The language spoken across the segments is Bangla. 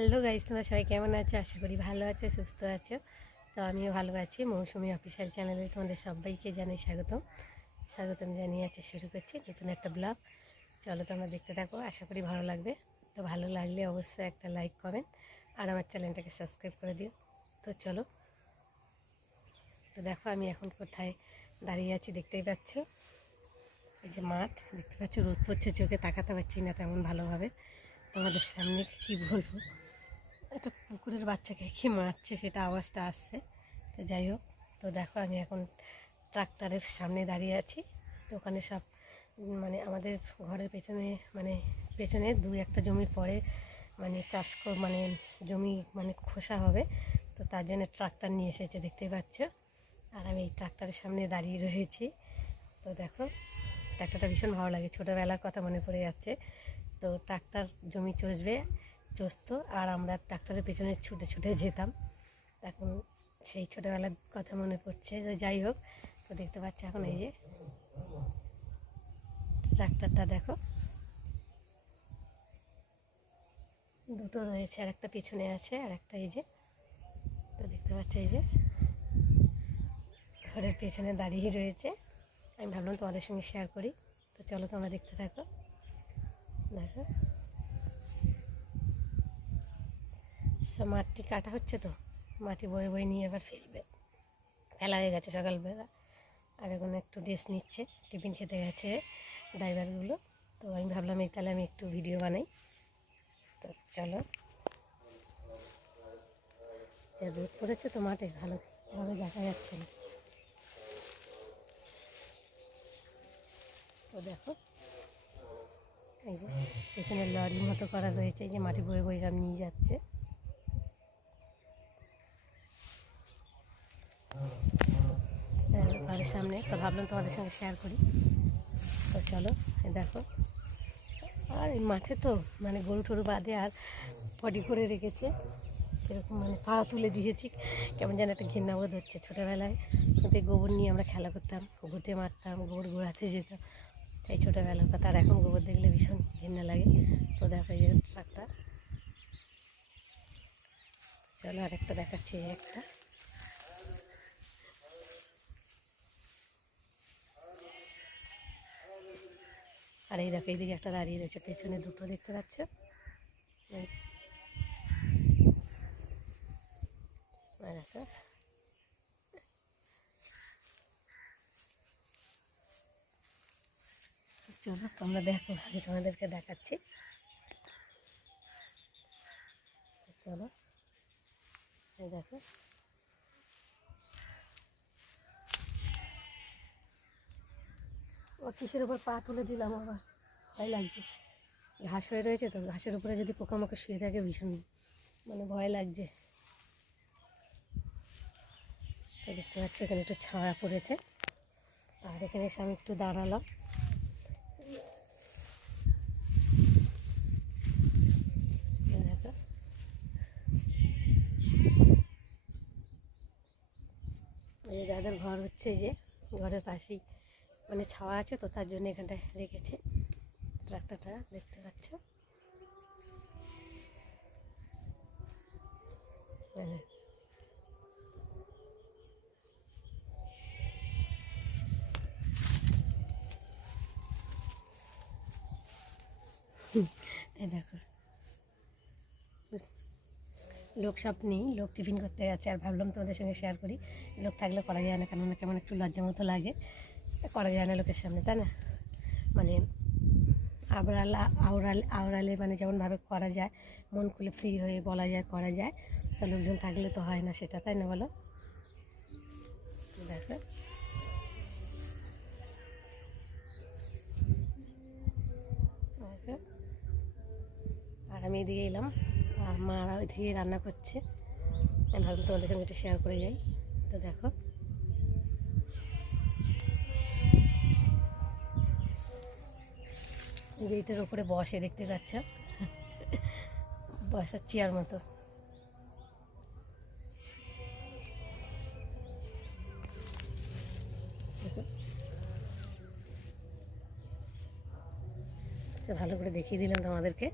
হ্যালো গাইস, তোমরা সবাই কেমন আছো? আশা করি ভালো আছো, সুস্থ আছো। তো আমিও ভালো আছি। মৌসুমি অফিসিয়াল চ্যানেলে তোমাদের সবাইকে জানাই স্বাগতম জানিয়ে আছে শুরু করছি নতুন একটা ব্লগ। চলো তোমরা দেখতে থাকো, আশা করি ভালো লাগবে। তো ভালো লাগলে অবশ্যই একটা লাইক কমেন্ট আর আমার চ্যানেলটাকে সাবস্ক্রাইব করে দিও। তো চলো, তো দেখো আমি এখন কোথায় দাঁড়িয়ে আছি দেখতেই পাচ্ছ। এই যে মাঠ দেখতে পাচ্ছ, রোদ পড়ছে, চোখে তাকাতে পারছি না তেমন ভালোভাবে। তোমাদের সামনে কি বলবো, একটা কুকুরের বাচ্চাকে কি মারছে সেটা আওয়াজটা আসছে। তো যাই হোক, তো দেখো আমি এখন ট্রাক্টরের সামনে দাঁড়িয়ে আছি। তো ওখানে সব মানে আমাদের ঘরের পেছনে দুই একটা জমির পরে মানে জমি খোসা হবে। তো তার জন্য ট্রাক্টর নিয়ে এসেছে দেখতেই পাচ্ছ। আর আমি এই ট্রাক্টরের সামনে দাঁড়িয়ে রয়েছি। তো দেখো, ট্রাক্টরটা ভীষণ ভালো লাগে, ছোটোবেলার কথা মনে পড়ে যাচ্ছে। তো ট্রাক্টর জমি চষতো আর আমরা ট্রাক্টরের পেছনে ছুটে ছুটে যেতাম। এখন সেই ছোটোবেলার কথা মনে পড়ছে। তো যাই হোক, তো দেখতে পাচ্ছি এখন এই যে ট্রাক্টরটা দেখো, দুটো রয়েছে, আর একটা পিছনে আছে আর একটা এই যে। তো দেখতে পাচ্ছি এই যে ঘরের পেছনে দাঁড়িয়ে রয়েছে। আমি ভাবলাম তোমাদের সঙ্গে শেয়ার করি। তো চলো তোমরা দেখতে থাকো। দেখো সব মাটি কাটা হচ্ছে, তো মাটি বয়ে বয়ে নিয়ে এবার ফেলা হয়ে গেছে সকালবেলা। আর এখন একটু রেস্ট নিচ্ছে, টিফিন খেতে গেছে ড্রাইভারগুলো। তো আমি ভাবলাম তাহলে আমি একটু ভিডিও বানাই। তো চলো, রোদ পড়েছে তো মাঠে ভালোভাবে দেখা যাচ্ছে না। তো দেখো এই যে পেছনে লরির মতো করা রয়েছে, এই যে মাটি বয়ে বয়ে সব নিয়ে যাচ্ছে। ঘরের সামনে, তো ভাবলাম তোমাদের সঙ্গে শেয়ার করি। তো চলো, দেখো। আর এই মাঠে তো গরু টরু বাদে আর পটি করে রেখেছে, এরকম পা তুলে দিয়েছি, কেমন যেন একটা ঘৃণাবোধ হচ্ছে। ছোটোবেলায় ওদের গোবর নিয়ে আমরা খেলা করতাম, ঘুঁটে মারতাম, গোবর ঘোরাতে যেতাম, এই ছোটোবেলার কথা। আর এখন গোবর দেখলে ভীষণ ঘৃণা লাগে। তো দেখো এই যে ট্রাকটা, চলো আর একটা দেখাচ্ছি। একটা আর এই দেখো এইদিকে একটা দাঁড়িয়ে রয়েছে, পেছনে দুটো দেখতে পাচ্ছ। দেখো চলো তোমরা দেখো, আমি তোমাদেরকে দেখাচ্ছি। চলো এই দেখো, ও কিসের উপর পা তুলে দিলাম, আবার ভয় লাগছে। ঘাস হয়ে রয়েছে, তো ঘাসের উপরে যদি পোকামাকড় শুয়ে থাকে ভীষণ ভয় লাগছে। তো দেখতে পাচ্ছি এখানে একটু ছায়া পড়েছে, আর এখানে এসে আমি একটু দাঁড়ালাম। দেখো এই যে দাদার ঘর হচ্ছে, এই যে ঘরের পাশেই ছাওয়া আছে, তো তার জন্য এখানটায় রেখেছে ট্রাক্টরটা দেখতে পাচ্ছ। এই দেখো, লোক সব নেই, লোক টিফিন করতে গেছে। আর ভাবলাম তোমাদের সঙ্গে শেয়ার করি, লোক থাকলে করা যায় না, কেননা কেমন একটু লজ্জা মতো লাগে, করা যায় না লোকের সামনে, তাই না? মানে আওড়ালে যেমনভাবে করা যায়, মন খুলে ফ্রি হয়ে বলা যায়, করা যায়। তো লোকজন থাকলে তো হয় না সেটা, তাই না বলো? দেখো আর আমি এদিকে এলাম, আর মা ওইদিকে রান্না করছে। আমি ভাবলাম তোমাদের সঙ্গে একটু শেয়ার করে যাই। তো দেখো এইটার উপরে বসে, দেখতে পাচ্ছ, বসার চেয়ার মতো। ভালো করে দেখিয়ে দিলাম তোমাদেরকে।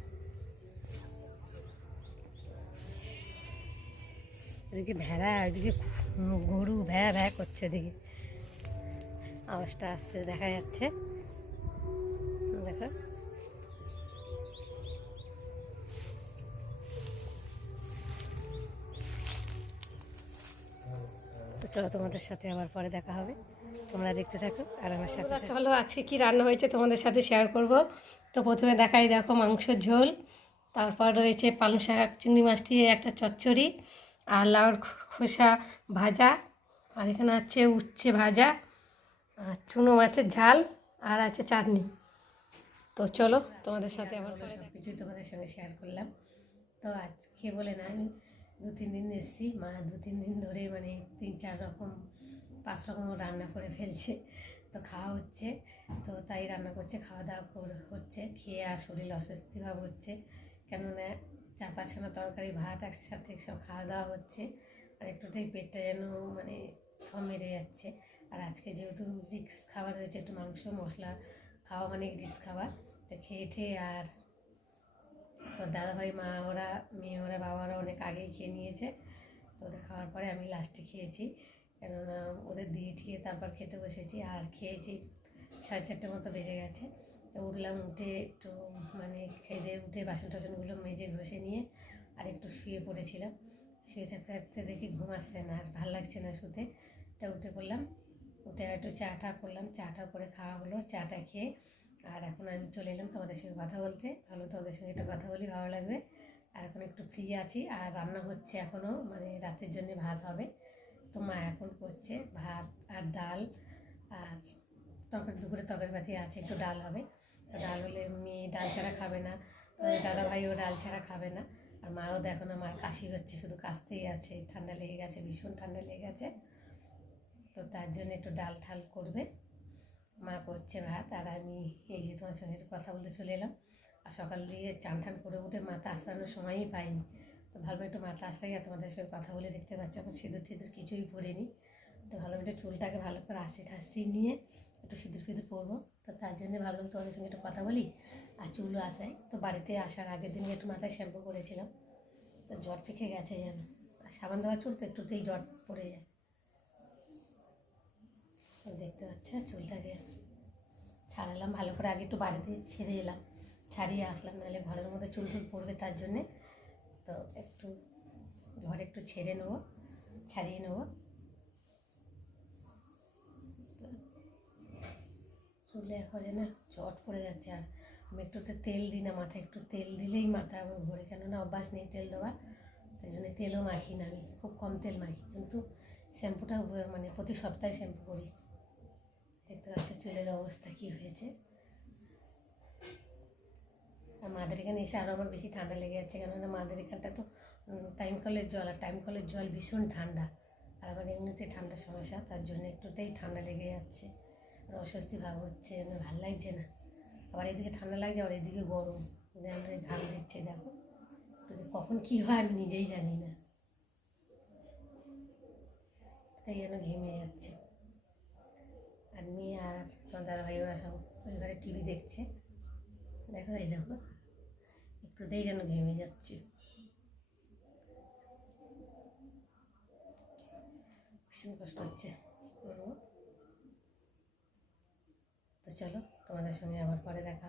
এদিকে ভেড়া, ওইদিকে গরু ভ্যা ভ্যা করছে, এদিকে আওয়াজটা আসছে, দেখা যাচ্ছে। দেখো তো চলো, তোমাদের সাথে আবার পরে দেখা হবে, তোমরা দেখতে থাকো আর আমার সাথে। চলো আজকে কি রান্না হয়েছে তোমাদের সাথে শেয়ার করব। তো প্রথমে দেখাই, দেখো মাংসের ঝোল, তারপর রয়েছে পালং শাক চিংড়ি মাছ দিয়ে একটা চচ্চড়ি, আর লাউর খোসা ভাজা, আর এখানে আছে উচ্ছে ভাজা, আর চুনো মাছের ঝাল, আর আছে চাটনি। তো চলো তোমাদের সাথে আবার সব কিছুই তোমাদের সঙ্গে শেয়ার করলাম। তো আজকে বলে না, আমি 2-3 দিন এসেছি, মা 2-3 দিন ধরে মানে 3-4 রকম 5 রকম রান্না করে ফেলছে, তো খাওয়া হচ্ছে। তো তাই রান্না করছে, খাওয়া দাওয়া করে হচ্ছে, খেয়ে আর শরীর অস্বস্তি ভাব হচ্ছে, কেননা 4-5খানা তরকারি ভাত একসাথে সব খাওয়া দাওয়া হচ্ছে, আর একটুতেই পেটটা যেন মানে থম মেরে যাচ্ছে। আর আজকে যেহেতু রিক্স খাবার হয়েছে, একটু মাংস মশলা খাওয়া মানে রিক্স খাবার, তো খেয়ে ঠেয়ে আর তোর দাদাভাই মা ওরা মেয়ে ওরা বাবারা অনেক আগেই খেয়ে নিয়েছে। তো ওদের খাওয়ার পরে আমি লাস্টে খেয়েছি, কেননা ওদের দিয়ে ঠিয়ে তারপর খেতে বসেছি, আর খেয়েছি 4:30 মতো বেজে গেছে। তো উঠলাম, উঠে একটু মানে খেয়ে দিয়ে উঠে বাসন টাসনগুলো মেজে ঘষে নিয়ে আর একটু শুয়ে পড়েছিলাম। শুয়ে থাকতে থাকতে দেখি ঘুম আসছে না, আর ভালো লাগছে না শুতে। তা উঠে পড়লাম, উঠে একটু চাটা করলাম, চাটা করে খাওয়া হলো, চাটা খেয়ে আর এখন আমি চলে এলাম তোমাদের সঙ্গে কথা বলতে। ভালো, তোমাদের সঙ্গে একটা কথা বলি, ভালো লাগবে। আর এখন একটু ফ্রি আছি, আর রান্না হচ্ছে এখনও, মানে রাতের জন্য ভাত হবে। তো মা এখন করছে ভাত আর ডাল, আর তরকারি দুপুরে তরকারি পাতি আছে, একটু ডাল হবে। তো ডাল হলে মেয়ে ডাল ছাড়া খাবে না, দাদাভাইও ডাল ছাড়া খাবে না। আর মাও দেখো না, মার কাশি হচ্ছে, শুধু কাশতেই আছে, ঠান্ডা লেগে গেছে, ভীষণ ঠান্ডা লেগে গেছে। তো তার জন্য একটু ডাল ঠাল করবে, মা করছে ভাত, আর আমি এই যে তোমার সঙ্গে কথা বলতে চলে এলাম। আর সকাল দিয়ে চান ঠান করে উঠে মাথা আসানোর সময়ই পাইনি, তো ভালো একটু মাথা আসাই, আর তোমাদের সঙ্গে কথা বলে দেখতে পাচ্ছি এখন সিঁদুর টিঁদুর কিছুই পরিনি। তো ভালো একটু চুলটাকে ভালো করে আঁচড়ে ঠাসড়ি নিয়ে একটু সিঁদুর ফিঁদুর পরবো। তো তার জন্য ভাবলাম তোমাদের সঙ্গে একটু কথা বলি আর চুলও আসাই। তো বাড়িতে আসার আগের দিন একটু মাথায় শ্যাম্পু করেছিলাম, তো জ্বর পেকে গেছে যেন, আর সাবান দেওয়া চুল তো একটুতেই জ্বর পড়ে যায়। দেখতে পাচ্ছ চুলটাকে ছাড়ালাম ভালো করে, আগে একটু বাড়িতে ছেড়ে এলাম, ছাড়িয়ে আসলাম, নাহলে ঘরের মধ্যে চুল টুল পড়বে, তার জন্যে তো একটু ঘরে একটু ছেড়ে নেবো, ছাড়িয়ে নেবো। চুলে এখন যেন চট পড়ে যাচ্ছে, আর আমি একটুতে তেল দিই না, মাথায় একটু তেল দিলেই মাথা আমার ঘোরে, কেননা অভ্যাস নেই তেল দেওয়ার, তাই জন্য তেলও মাখি না, আমি খুব কম তেল মাখি, কিন্তু শ্যাম্পুটা মানে প্রতি সপ্তাহে শ্যাম্পু করি। দেখতে পাচ্ছ চুলের অবস্থা কী হয়েছে। আর মাদের এখানে এসে আরও আমার বেশি ঠান্ডা লেগে যাচ্ছে, কেননা মাদের এখানটা তো টাইম কলের জল, আর টাইম কলের জল ভীষণ ঠান্ডা, আর আমার এমনিতে ঠান্ডার সমস্যা, তার জন্য একটুতেই ঠান্ডা লেগে যাচ্ছে, আর অস্বস্তি ভাব হচ্ছে, আমার ভালো লাগছে না। আবার এদিকে ঠান্ডা লাগছে, আবার এদিকে গরম, আমার ঘাম দিচ্ছে, দেখো কখন কী হয় আমি নিজেই জানি না, তাই যেন ঘেমে যাচ্ছে। আর মেয়ে আর তোমার দাদাভাই ওরা সব ওই ঘরে টিভি দেখছে, দেখো এই দেখো একটুতেই যেন ঘেমে যাচ্ছে, ভীষণ কষ্ট হচ্ছে, কী করবো। তো চলো তোমাদের সঙ্গে আবার পরে দেখা হবে।